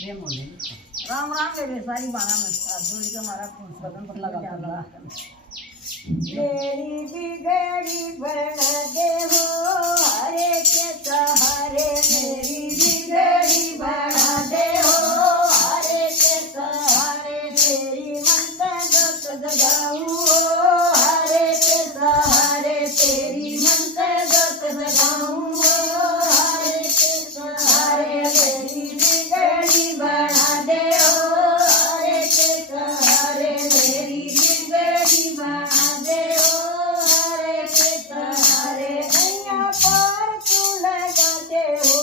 राम राम मेरे सारी बाणा में जोड़ी का हमारा सदन पर लगा मेरी बिगड़ी बना दे हो हरे के सहारे मेरी बिगड़ी बना दे हो हरे के सहारे तेरी मन से दुख जगाऊं हरे के सहारे तेरी मन से दुख जगाऊं हरे के सहारे मेरी बिगड़ी बना दे हो हरे के सहारे मेरी बिगड़ी बना दे हो हरे के सहारे नैया पार तू लगा दे हो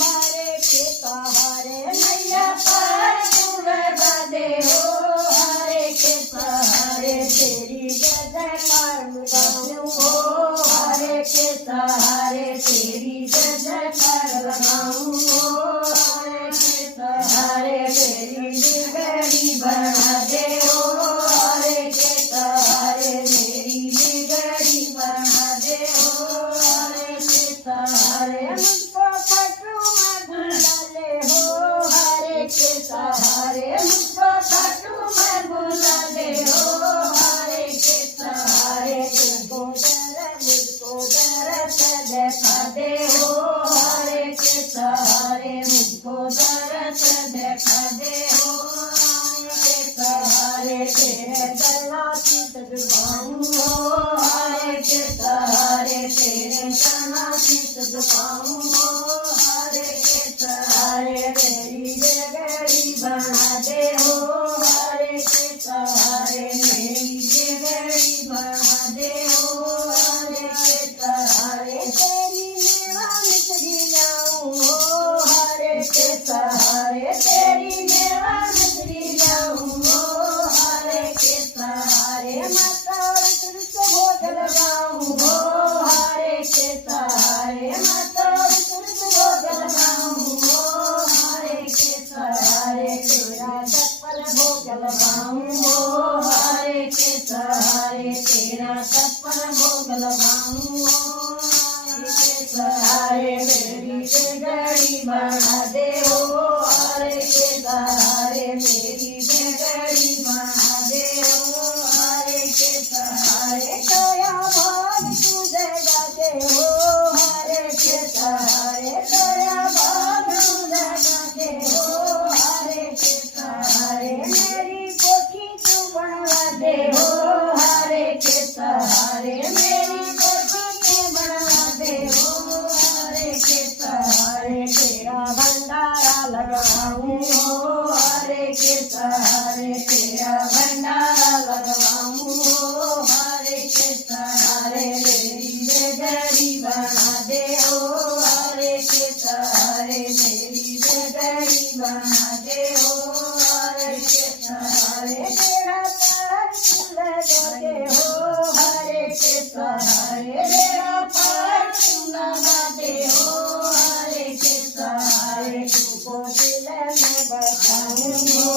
हरे के सहारे नैया पार तू लगा दे हो हरे के सहारे तेरी जयकार लगाऊं हो हरे के सहारे तेरी जयकार लगाऊं हो हरे के सहारे तेरी बिगड़ी बना दे हो हरे के सहारे मेरी बिगड़ी बना दे हो हरे के सहारे मुझको खटू में भुला ले हो हरे के सहारे मुझको खटू में भुला ले हो हरे के सहारे मुझको दरस देखा दे हो हरे के सहारे मुझको दरस देखा दे हो हरे के सहारे तेरे गला की सदगाऊं हो हरे के सहारे तेरे गला की सदगाऊं हो हरे के सहारे तेरी बिगड़ी बना दे हो हरे के सहारे मेरी बिगड़ी बना दे हो हरे के सहारे तेरी मेवा मिश्री लाऊं हो हरे के सहारे तेरी मेवा मिश्री लाऊं हो हरे के सहारे माता तुझसे भोग लगाऊं हो हरे के सहारे माता तुझसे भोग लगाऊं हो हरे के सहारे तेरा चप्पल भोग लगाऊं हो हरे के सहारे तेरा चप्पल भोग लगाऊं हो हरे के सहारे मेरी बिगड़ी बना दे हो हरे के सहारे मेरी बिगड़ी बना दे हो हरे के सहारे दया भाग तुझे गाते हो हरे के सहारे दया भाग तुझे गाते हो हरे के सहारे मेरी कोठी तू बनवा दे हो हरे के सहारे मेरी कोठी तू बनवा दे हो हरे के सहारे तेरा भंडारा लगाऊं हो हरे के सहारे तेरा भंडारा लगाऊं हो हरे के सहारे मेरी बिगड़ी बना दे हो हरे के सहारे मेरी बिगड़ी बना दे हो हरे के सहारे तेरा पार लगा दे हो हरे के सहारे तेरा पार लगा दे हो हरे के सहारे तुझको दिल में बसाऊं हो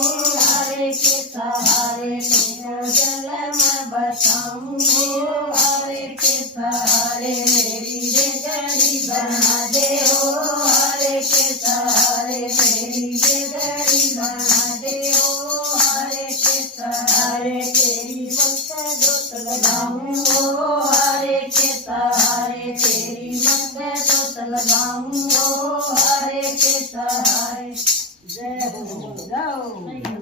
हरे के सहारे तुझको दिल में बसाऊं हो हरे के सहारे मेरी बिगड़ी बना दे हो हरे के सहारे मेरी बिगड़ी बना दे हो हरे के सहारे तेरी मन से जोत लगाऊं हो हरे के सहारे तेरी मन से जोत लगाऊं हो हरे के सहारे जय हो जाओ